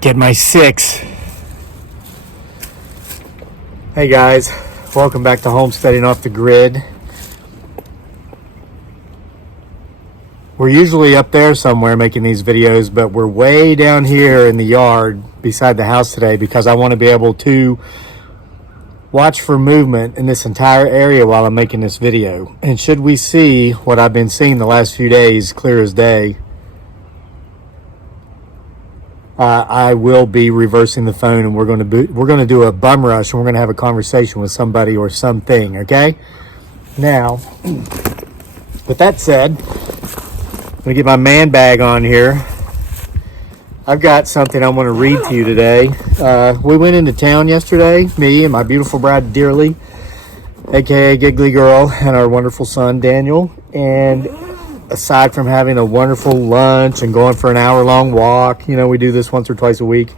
Get my 6. Hey guys, welcome back to Homesteading Off the Grid. We're usually up there somewhere making these videos, but we're way down here in the yard beside the house today because I want to be able to watch for movement in this entire area while I'm making this video. And should we see what I've been seeing the last few days clear as day, I will be reversing the phone, and we're going to do a bum rush, and we're going to have a conversation with somebody or something. Okay. Now, with that said, I'm going to get my man bag on here. I've got something I want to read to you today. We went into town yesterday, me and my beautiful bride Dearly, aka Giggly Girl, and our wonderful son Daniel. And aside from having a wonderful lunch and going for an hour-long walk, you know, we do this once or twice a week.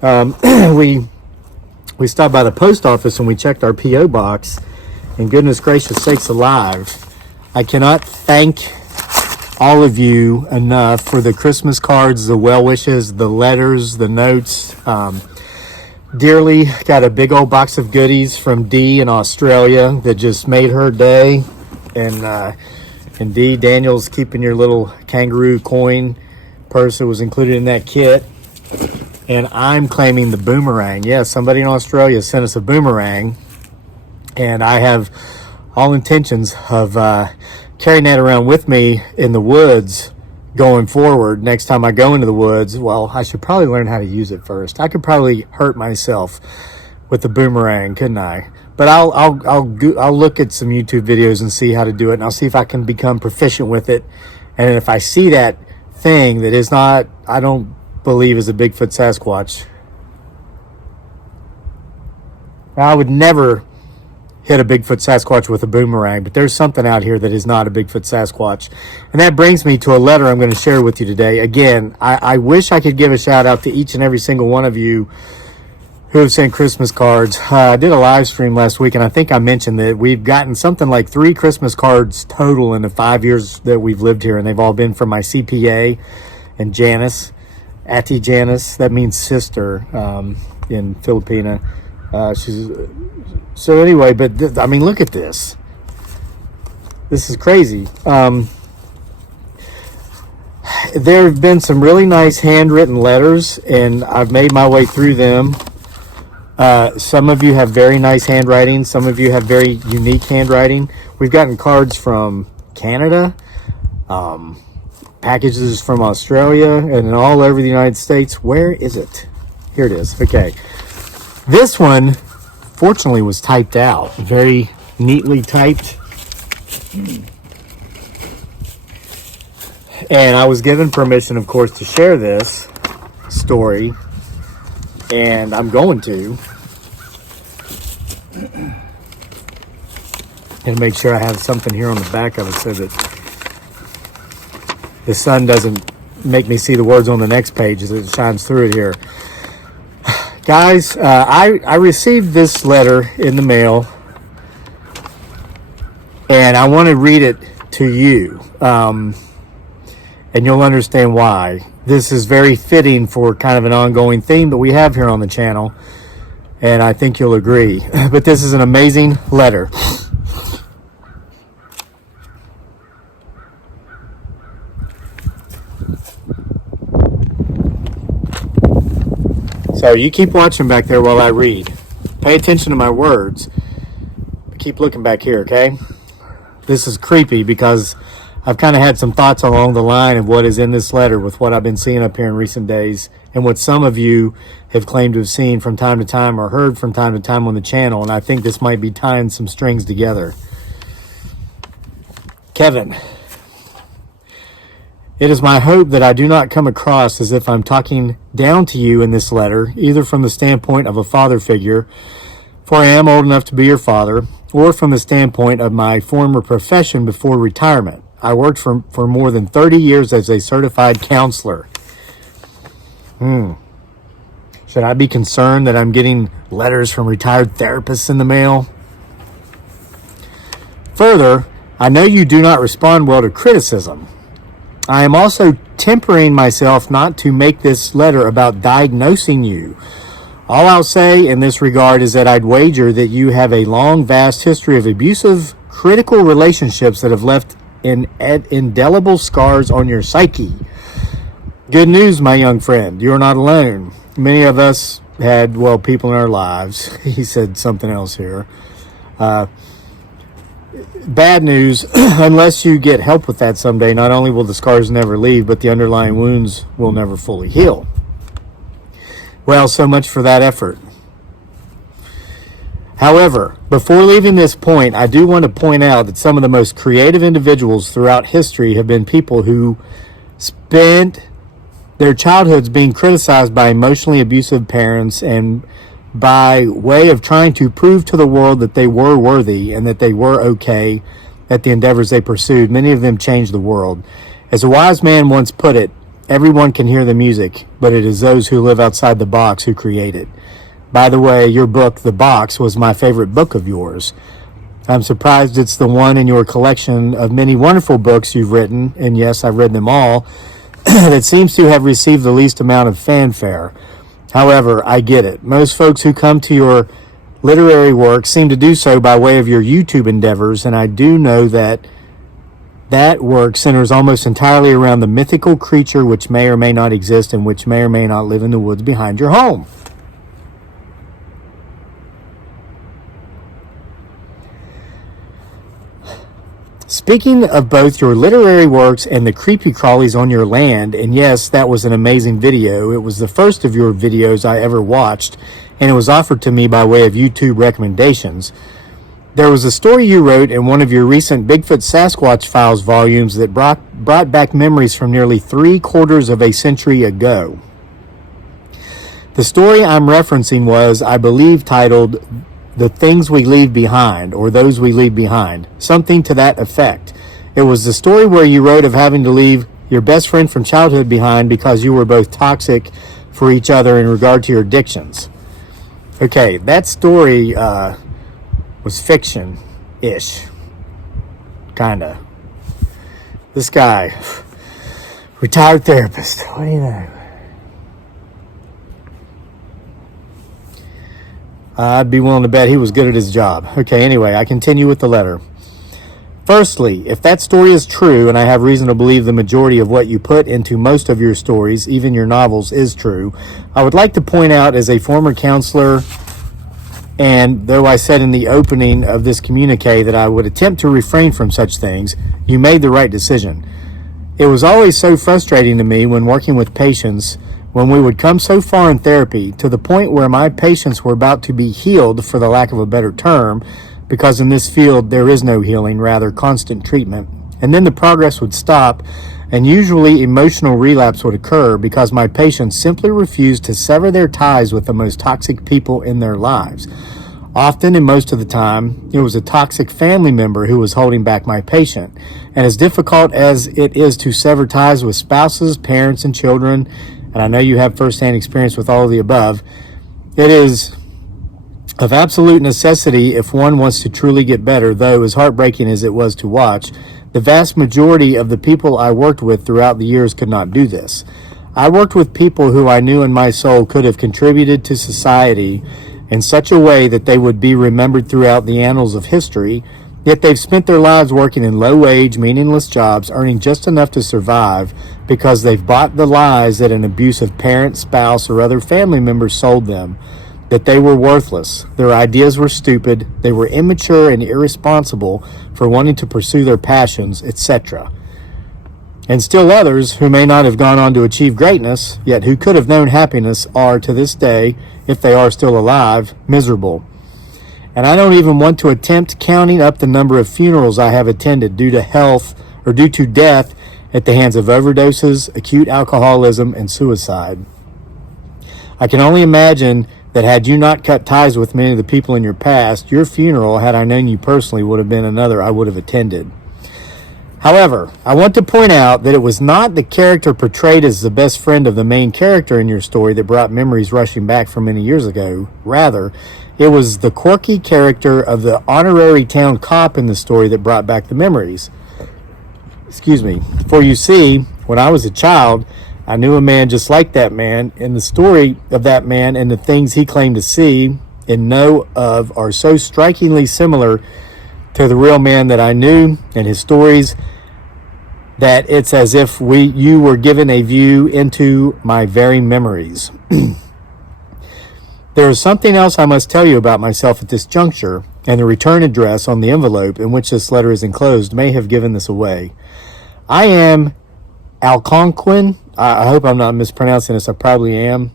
We stopped by the post office and we checked our P.O. box. And goodness gracious sakes alive, I cannot thank all of you enough for the Christmas cards, the well wishes, the letters, the notes. Dearly got a big old box of goodies from Dee in Australia that just made her day. And Dee, Daniel's keeping your little kangaroo coin purse that was included in that kit. And I'm claiming the boomerang. Yeah, somebody in Australia sent us a boomerang. And I have all intentions of carrying that around with me in the woods going forward. Next time I go into the woods, well, I should probably learn how to use it first. I could probably hurt myself with the boomerang, couldn't I? But I'll look at some YouTube videos and see how to do it, and I'll see if I can become proficient with it. And if I see that thing that is not, I don't believe is a Bigfoot Sasquatch, I would never hit a Bigfoot Sasquatch with a boomerang, but there's something out here that is not a Bigfoot Sasquatch. And that brings me to a letter I'm going to share with you today. Again, I wish I could give a shout out to each and every single one of you who have sent Christmas cards. I did a live stream last week, and I think I mentioned that we've gotten something like 3 Christmas cards total in the 5 years that we've lived here, and they've all been from my CPA and Janice, Ati Janice. That means sister in Filipina. So anyway, but I mean, look at this. This is crazy. There have been some really nice handwritten letters, and I've made my way through them. Some of you have very nice handwriting. Some of you have very unique handwriting. We've gotten cards from Canada, packages from Australia, and all over the United States. Where is it? Here it is. Okay. This one, fortunately, was typed out. Very neatly typed. And I was given permission, of course, to share this story. And I'm going to. And make sure I have something here on the back of it so that the sun doesn't make me see the words on the next page as it shines through it here. Guys, I received this letter in the mail, and I want to read it to you, and you'll understand why. This is very fitting for kind of an ongoing theme that we have here on the channel, and I think you'll agree. But this is an amazing letter. So you keep watching back there while I read. Pay attention to my words. But keep looking back here, okay? This is creepy because I've kind of had some thoughts along the line of what is in this letter with what I've been seeing up here in recent days and what some of you have claimed to have seen from time to time or heard from time to time on the channel. And I think this might be tying some strings together. Kevin. It is my hope that I do not come across as if I'm talking down to you in this letter, either from the standpoint of a father figure, for I am old enough to be your father, or from the standpoint of my former profession before retirement. I worked for more than 30 years as a certified counselor. Should I be concerned that I'm getting letters from retired therapists in the mail? Further, I know you do not respond well to criticism. I am also tempering myself not to make this letter about diagnosing you. All I'll say in this regard is that I'd wager that you have a long, vast history of abusive, critical relationships that have left indelible scars on your psyche. Good news, my young friend. You're not alone. Many of us had, people in our lives. He said something else here. Bad news, unless you get help with that someday, not only will the scars never leave, but the underlying wounds will never fully heal. Well, so much for that effort. However, before leaving this point, I do want to point out that some of the most creative individuals throughout history have been people who spent their childhoods being criticized by emotionally abusive parents, and by way of trying to prove to the world that they were worthy and that they were okay at the endeavors they pursued, many of them changed the world. As a wise man once put it, everyone can hear the music, but it is those who live outside the box who create it. By the way, your book, The Box, was my favorite book of yours. I'm surprised it's the one in your collection of many wonderful books you've written, and yes, I've read them all, that seems to have received the least amount of fanfare. However, I get it. Most folks who come to your literary work seem to do so by way of your YouTube endeavors, and I do know that that work centers almost entirely around the mythical creature which may or may not exist and which may or may not live in the woods behind your home. Speaking of both your literary works and the creepy crawlies on your land, and yes, that was an amazing video. It was the first of your videos I ever watched, and it was offered to me by way of YouTube recommendations. There was a story you wrote in one of your recent Bigfoot Sasquatch Files volumes that brought back memories from nearly 3/4 of a century ago. The story I'm referencing was, I believe, titled The Things We Leave Behind, or Those We Leave Behind, something to that effect. It was the story where you wrote of having to leave your best friend from childhood behind because you were both toxic for each other in regard to your addictions. Okay, that story was fiction-ish. Kinda. This guy, retired therapist, what do you know? I'd be willing to bet he was good at his job. Okay, anyway, I continue with the letter. Firstly, if that story is true, and I have reason to believe the majority of what you put into most of your stories, even your novels, is true, I would like to point out as a former counselor, and though I said in the opening of this communique that I would attempt to refrain from such things, you made the right decision. It was always so frustrating to me when working with patients when we would come so far in therapy to the point where my patients were about to be healed, for the lack of a better term, because in this field there is no healing, rather constant treatment. And then the progress would stop, and usually emotional relapse would occur because my patients simply refused to sever their ties with the most toxic people in their lives. Often, and most of the time, it was a toxic family member who was holding back my patient. And as difficult as it is to sever ties with spouses, parents, and children, and I know you have firsthand experience with all of the above, it is of absolute necessity if one wants to truly get better, though as heartbreaking as it was to watch, the vast majority of the people I worked with throughout the years could not do this. I worked with people who I knew in my soul could have contributed to society in such a way that they would be remembered throughout the annals of history, yet they've spent their lives working in low-wage, meaningless jobs, earning just enough to survive because they've bought the lies that an abusive parent, spouse, or other family member sold them, that they were worthless, their ideas were stupid, they were immature and irresponsible for wanting to pursue their passions, etc. And still others, who may not have gone on to achieve greatness, yet who could have known happiness, are to this day, if they are still alive, miserable. And I don't even want to attempt counting up the number of funerals I have attended due to death at the hands of overdoses, acute alcoholism, and suicide. I can only imagine that had you not cut ties with many of the people in your past, your funeral, had I known you personally, would have been another I would have attended. However, I want to point out that it was not the character portrayed as the best friend of the main character in your story that brought memories rushing back from many years ago. Rather, it was the quirky character of the honorary town cop in the story that brought back the memories. Excuse me. For you see, When I was a child, I knew a man just like that man, and the story of that man and the things he claimed to see and know of are so strikingly similar to the real man that I knew and his stories that it's as if you were given a view into my very memories. There is something else I must tell you about myself at this juncture, and the return address on the envelope in which this letter is enclosed may have given this away. I am Algonquin. I hope I'm not mispronouncing this. I probably am.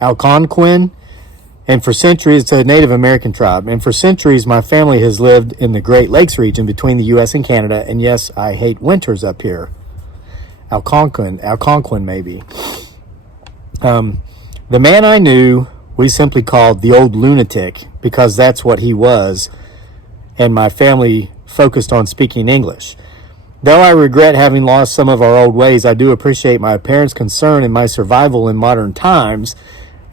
Algonquin. And for centuries, it's a Native American tribe. And for centuries, my family has lived in the Great Lakes region between the U.S. and Canada. And yes, I hate winters up here. Algonquin maybe. The man I knew, we simply called the old lunatic because that's what he was. And my family focused on speaking English. Though I regret having lost some of our old ways, I do appreciate my parents' concern in my survival in modern times.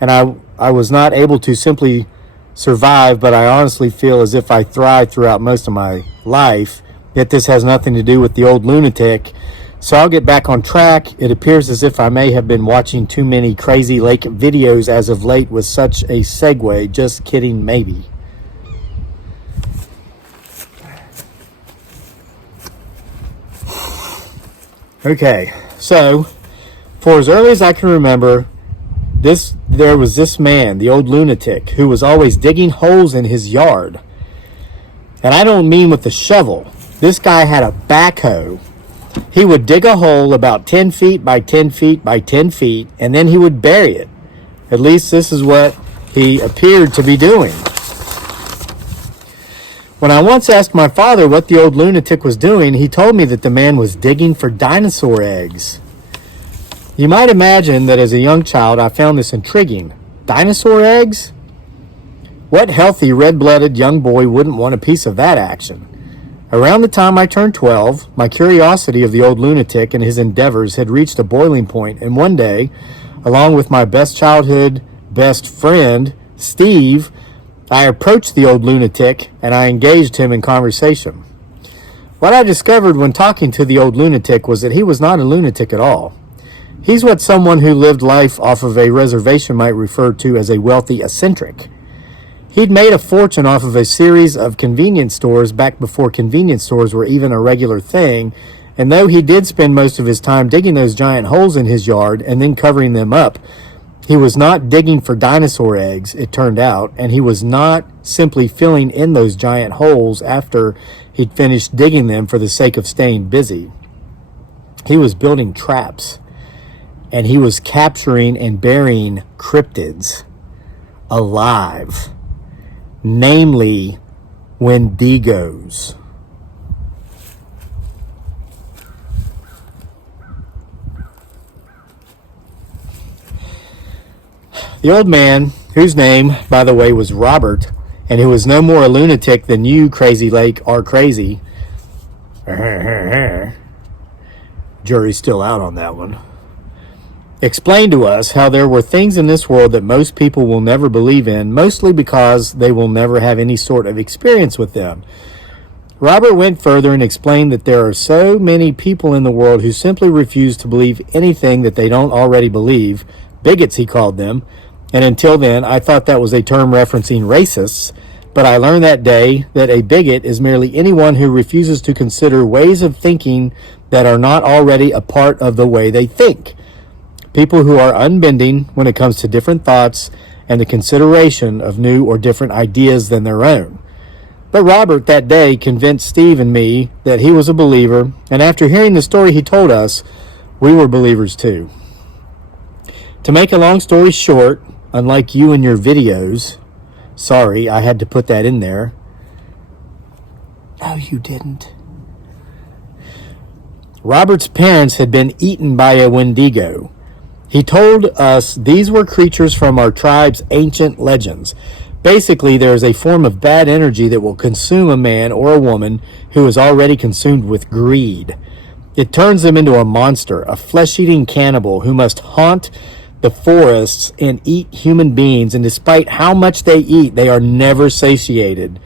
And I was not able to simply survive, but I honestly feel as if I thrived throughout most of my life. Yet this has nothing to do with the old lunatic. So I'll get back on track. It appears as if I may have been watching too many Crazy Lake videos as of late with such a segue. Just kidding, maybe. Okay, so for as early as I can remember, there was this man, the old lunatic, who was always digging holes in his yard. And I don't mean with a shovel. This guy had a backhoe. He would dig a hole about 10 feet by 10 feet by 10 feet, and then he would bury it. At least this is what he appeared to be doing. When I once asked my father what the old lunatic was doing, he told me that the man was digging for dinosaur eggs. You might imagine that as a young child, I found this intriguing. Dinosaur eggs? What healthy, red-blooded young boy wouldn't want a piece of that action? Around the time I turned 12, my curiosity of the old lunatic and his endeavors had reached a boiling point, and one day, along with my best friend, Steve, I approached the old lunatic and I engaged him in conversation. What I discovered when talking to the old lunatic was that he was not a lunatic at all. He's what someone who lived life off of a reservation might refer to as a wealthy eccentric. He'd made a fortune off of a series of convenience stores back before convenience stores were even a regular thing, and though he did spend most of his time digging those giant holes in his yard and then covering them up, he was not digging for dinosaur eggs, it turned out, and he was not simply filling in those giant holes after he'd finished digging them for the sake of staying busy. He was building traps, and he was capturing and burying cryptids alive. Namely, Wendigos. The old man, whose name, by the way, was Robert, and who was no more a lunatic than you, Crazy Lake, are crazy. Jury's still out on that one. Explained to us how there were things in this world that most people will never believe in, mostly because they will never have any sort of experience with them. Robert went further and explained that there are so many people in the world who simply refuse to believe anything that they don't already believe. Bigots, he called them. And until then, I thought that was a term referencing racists, but I learned that day that a bigot is merely anyone who refuses to consider ways of thinking that are not already a part of the way they think. People who are unbending when it comes to different thoughts and the consideration of new or different ideas than their own. But Robert that day convinced Steve and me that he was a believer, and after hearing the story he told us, we were believers too. To make a long story short, unlike you and your videos, sorry, I had to put that in there. No, you didn't. Robert's parents had been eaten by a Wendigo. He told us these were creatures from our tribe's ancient legends. Basically, there is a form of bad energy that will consume a man or a woman who is already consumed with greed. It turns them into a monster, a flesh-eating cannibal who must haunt the forests and eat human beings, and despite how much they eat, they are never satiated.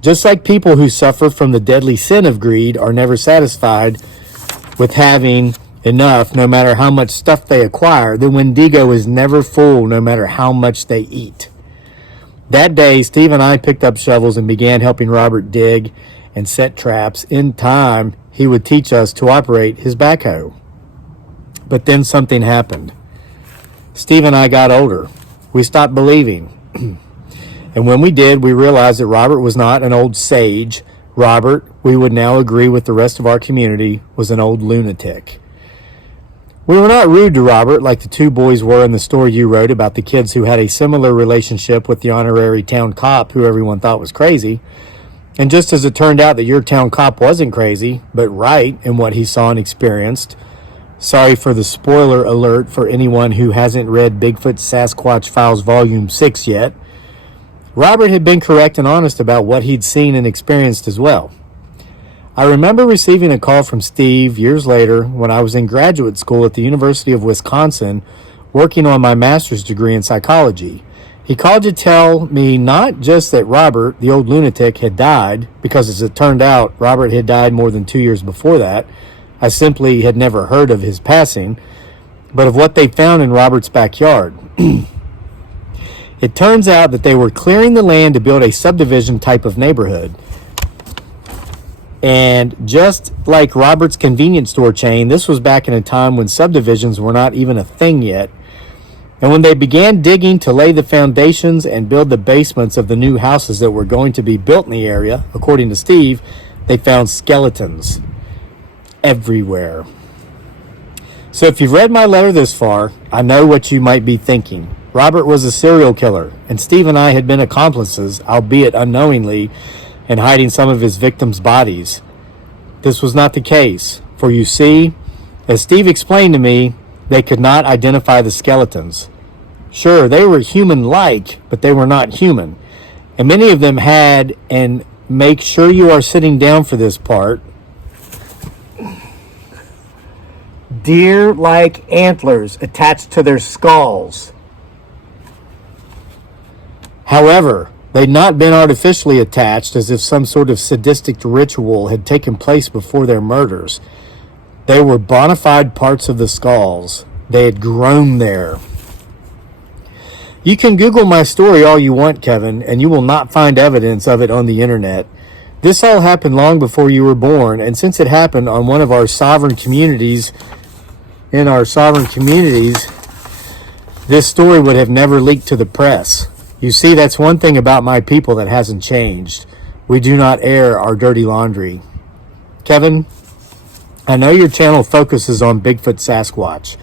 Just like people who suffer from the deadly sin of greed are never satisfied, with having enough no matter how much stuff they acquire. The Wendigo is never full no matter how much they eat. That day, Steve and I picked up shovels and began helping Robert dig and set traps. In time, he would teach us to operate his backhoe. But then something happened. Steve and I got older. We stopped believing. And when we did, we realized that Robert was not an old sage. Robert, we would now agree with the rest of our community, was an old lunatic. We were not rude to Robert like the two boys were in the story you wrote about the kids who had a similar relationship with the honorary town cop who everyone thought was crazy. And just as it turned out that your town cop wasn't crazy, but right in what he saw and experienced, sorry for the spoiler alert for anyone who hasn't read Bigfoot Sasquatch Files Volume 6 yet, Robert had been correct and honest about what he'd seen and experienced as well. I remember receiving a call from Steve years later when I was in graduate school at the University of Wisconsin working on my master's degree in psychology. He called to tell me not just that Robert, the old lunatic, had died, because as it turned out, Robert had died more than 2 years before that. I simply had never heard of his passing, but of what they found in Robert's backyard. It turns out that they were clearing the land to build a subdivision type of neighborhood. And just like Robert's convenience store chain, this was back in a time when subdivisions were not even a thing yet. And when they began digging to lay the foundations and build the basements of the new houses that were going to be built in the area, according to Steve, they found skeletons everywhere. So if you've read my letter this far, I know what you might be thinking. Robert was a serial killer, and Steve and I had been accomplices, albeit unknowingly, in hiding some of his victims' bodies. This was not the case, for you see, as Steve explained to me, they could not identify the skeletons. Sure, they were human-like, but they were not human. And many of them had, and make sure you are sitting down for this part, deer-like antlers attached to their skulls. However, they'd not been artificially attached as if some sort of sadistic ritual had taken place before their murders. They were bona fide parts of the skulls. They had grown there. You can Google my story all you want, Kevin, and you will not find evidence of it on the internet. This all happened long before you were born, and since it happened on one of our sovereign communities, this story would have never leaked to the press. You see, that's one thing about my people that hasn't changed. We do not air our dirty laundry. Kevin, I know your channel focuses on Bigfoot Sasquatch.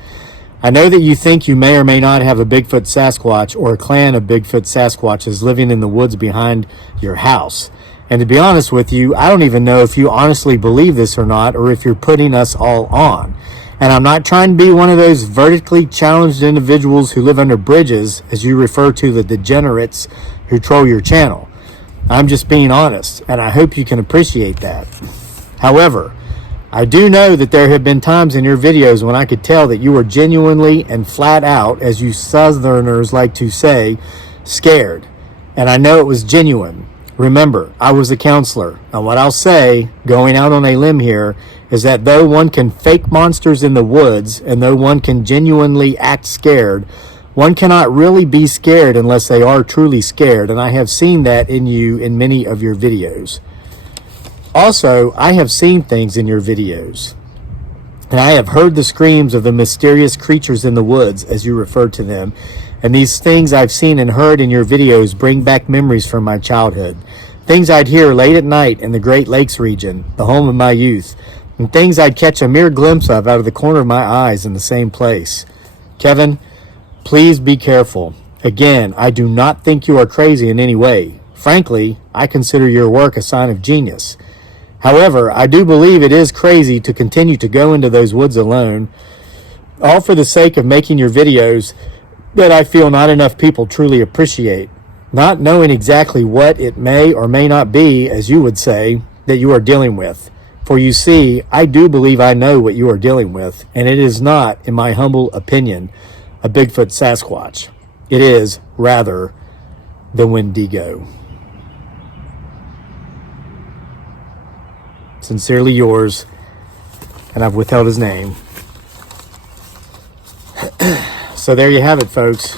I know that you think you may or may not have a Bigfoot Sasquatch or a clan of Bigfoot Sasquatches living in the woods behind your house. And to be honest with you, I don't even know if you honestly believe this or not, or if you're putting us all on. And I'm not trying to be one of those vertically challenged individuals who live under bridges, as you refer to the degenerates who troll your channel. I'm just being honest, and I hope you can appreciate that. However, I do know that there have been times in your videos when I could tell that you were genuinely and flat out, as you Southerners like to say, scared. And I know it was genuine. Remember, I was a counselor, and what I'll say, going out on a limb here, is that though one can fake monsters in the woods, and though one can genuinely act scared, one cannot really be scared unless they are truly scared, and I have seen that in you in many of your videos. Also, I have seen things in your videos, and I have heard the screams of the mysterious creatures in the woods, as you refer to them, and these things I've seen and heard in your videos bring back memories from my childhood, things I'd hear late at night in the Great Lakes region, the home of my youth, and things I'd catch a mere glimpse of out of the corner of my eyes in the same place. Kevin, please be careful. Again, I do not think you are crazy in any way. Frankly, I consider your work a sign of genius. However, I do believe it is crazy to continue to go into those woods alone, all for the sake of making your videos that I feel not enough people truly appreciate, not knowing exactly what it may or may not be, as you would say, that you are dealing with. For you see, I do believe I know what you are dealing with, and it is not, in my humble opinion, a Bigfoot Sasquatch. It is, rather, the Wendigo. Sincerely yours, and I've withheld his name. So there you have it, folks.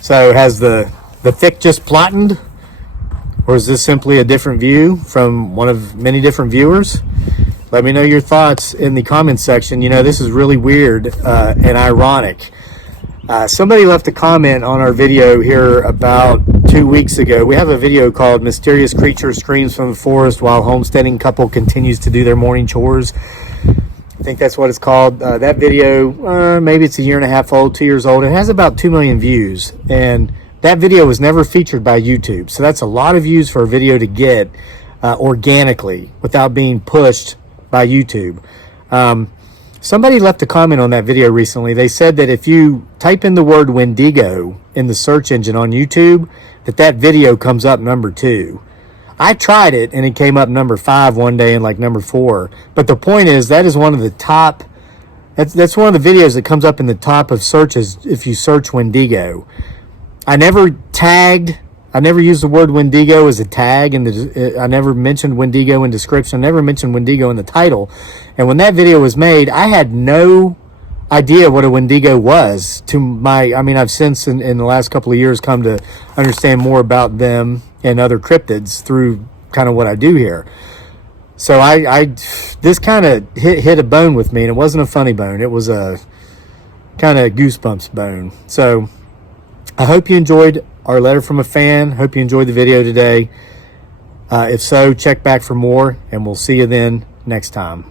So has the thick just flattened, or is this simply a different view from one of many different viewers? Let me know your thoughts in the comments section. You know, this is really weird and ironic. Somebody left a comment on our video here about 2 weeks ago. We have a video called Mysterious Creature Screams from the Forest While Homesteading Couple Continues to Do Their Morning Chores. I think that's what it's called. That video, maybe it's a year and a half old, 2 years old. It has about 2 million views. And that video was never featured by YouTube. So that's a lot of views for a video to get organically without being pushed by YouTube. Somebody left a comment on that video recently. They said that if you type in the word Wendigo in the search engine on YouTube, that video comes up number 2. I tried it and it came up number 5 one day and like number 4. But the point is, that is one of the top, that's one of the videos that comes up in the top of searches if you search Wendigo. I never used the word Wendigo as a tag, and I never mentioned Wendigo in description. I never mentioned Wendigo in the title. And when that video was made, I had no idea what a Wendigo was. I've since in the last couple of years come to understand more about them and other cryptids through kind of what I do here. So this kind of hit a bone with me, and it wasn't a funny bone. It was a kind of goosebumps bone. So I hope you enjoyed our letter from a fan. Hope you enjoyed the video today. If so, check back for more, and we'll see you then next time.